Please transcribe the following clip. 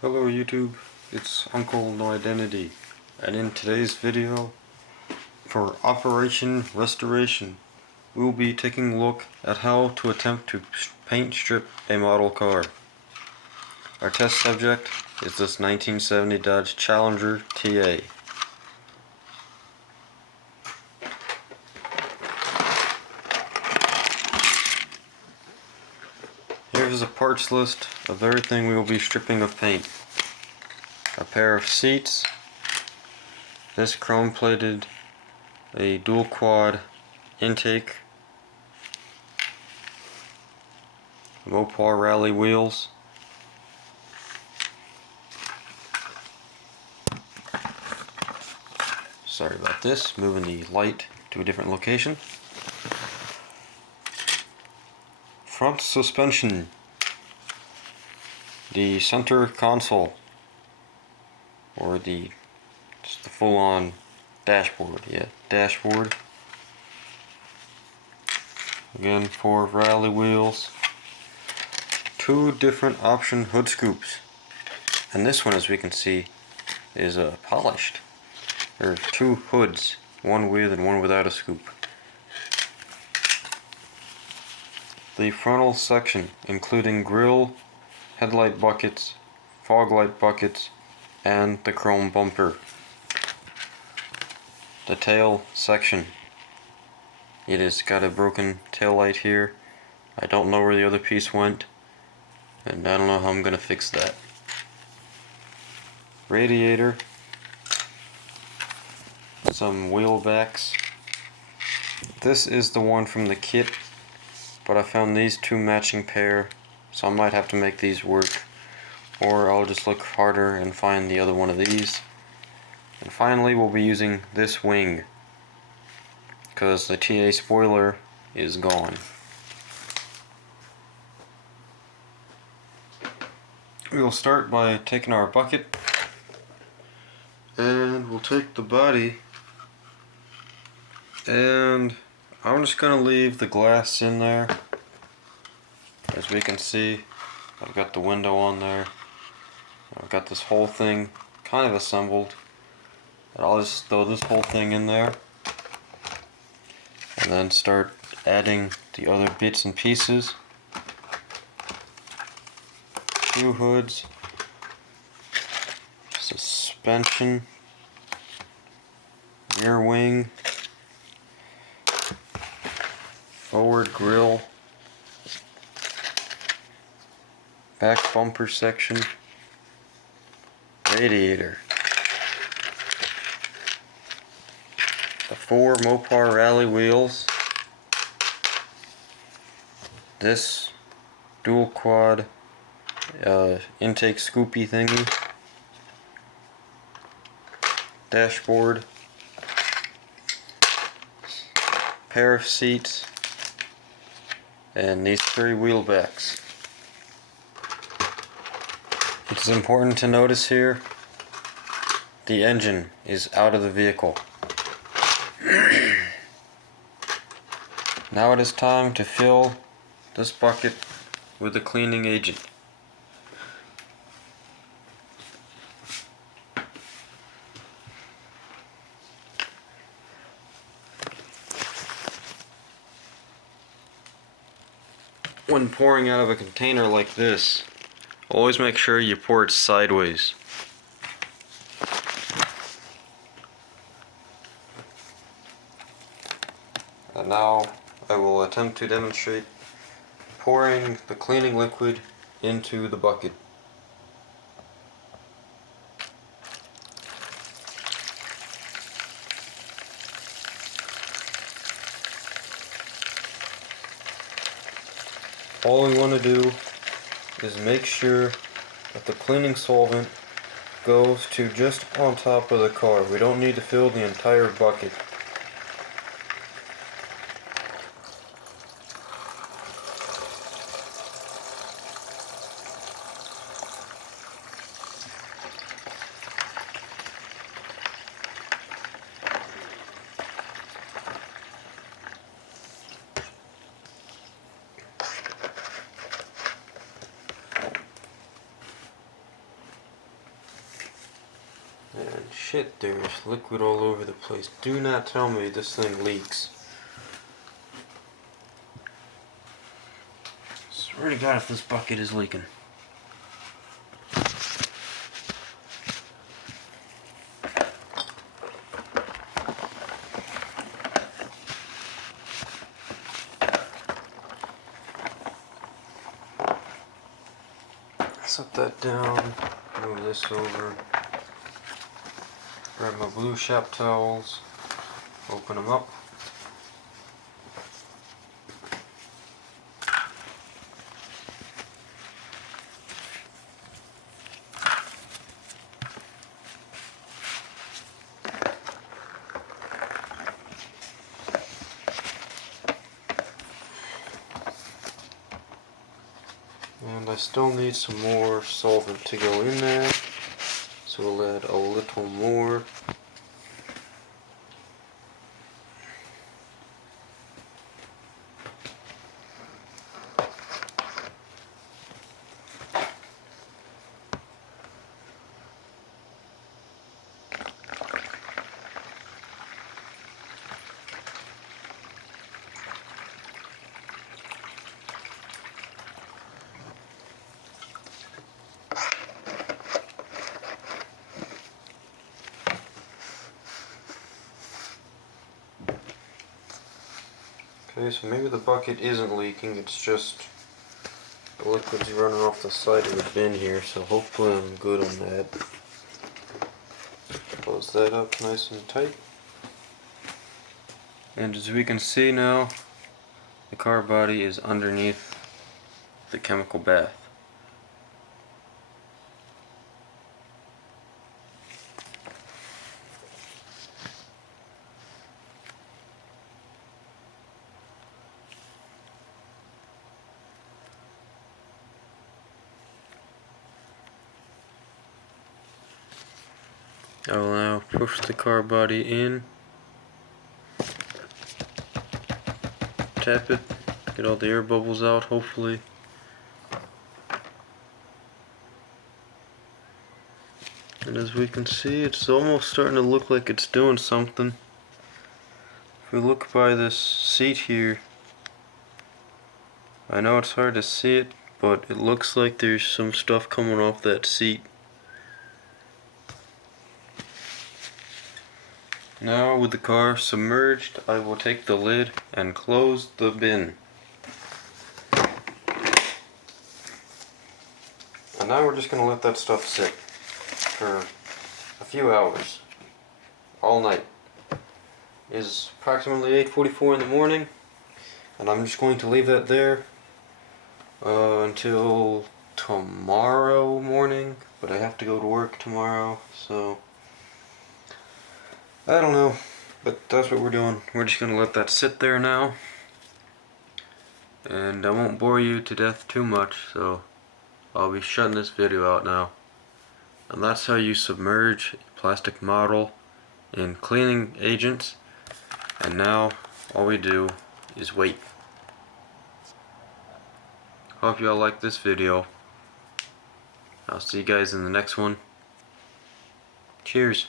Hello YouTube, it's Uncle No Identity, and in today's video for Operation Restoration we will be taking a look at how to attempt to paint strip a model car. Our test subject is this 1970 Dodge Challenger TA. Here's a parts list of everything we will be stripping of paint. A pair of seats, this chrome plated, a dual quad intake, Mopar rally wheels, sorry about this, moving the light to a different location, front suspension, the center console, or just the full-on dashboard, dashboard. Again, 4 rally wheels, 2 different option hood scoops, and this one, as we can see, is polished. There are 2 hoods, one with and one without a scoop. The frontal section, including grille, headlight buckets, fog light buckets, and the chrome bumper. The tail section, it has got a broken tail light here. I don't know where the other piece went, and I don't know how I'm going to fix that. Radiator, some wheel backs. This is the one from the kit, but I found these 2 matching pair, so I might have to make these work, or I'll just look harder and find the other one of these. And finally we'll be using this wing, because the TA spoiler is gone. We will start by taking our bucket, and we'll take the body, and I'm just going to leave the glass in there. As we can see, I've got the window on there. I've got this whole thing kind of assembled, and I'll just throw this whole thing in there and then start adding the other bits and pieces. 2 hoods, suspension, rear wing, forward grille, back bumper section, radiator, the 4 Mopar rally wheels, this dual quad intake scoopy thingy, dashboard, pair of seats, and these 3 wheel backs. It's important to notice here, the engine is out of the vehicle. Now it is time to fill this bucket with the cleaning agent. When pouring out of a container like this, always make sure you pour it sideways. And now I will attempt to demonstrate pouring the cleaning liquid into the bucket. All we want to do is make sure that the cleaning solvent goes to just on top of the car. We don't need to fill the entire bucket. shit, there's liquid all over the place. Do not tell me this thing leaks. Swear to God if this bucket is leaking. Set that down, move this over, grab my blue shop towels, open them up. And I still need some more solvent to go in there, so we'll add a little more. Okay, so maybe the bucket isn't leaking, it's just the liquid's running off the side of the bin here, so hopefully I'm good on that. Close that up nice and tight. And as we can see now, the car body is underneath the chemical bath. I will now push the car body in, tap it, get all the air bubbles out hopefully. And as we can see, it's almost starting to look like it's doing something. If we look by this seat here, I know it's hard to see it, but it looks like there's some stuff coming off that seat. Now with the car submerged, I will take the lid and close the bin. And now we're just going to let that stuff sit for a few hours, all night. It is approximately 8:44 in the morning, and I'm just going to leave that there until tomorrow morning, but I have to go to work tomorrow, so I don't know, but that's what we're doing. We're just going to let that sit there now, and I won't bore you to death too much, so I'll be shutting this video out now. And that's how you submerge a plastic model in cleaning agents, and now all we do is wait. Hope y'all like this video. I'll see you guys in the next one. Cheers.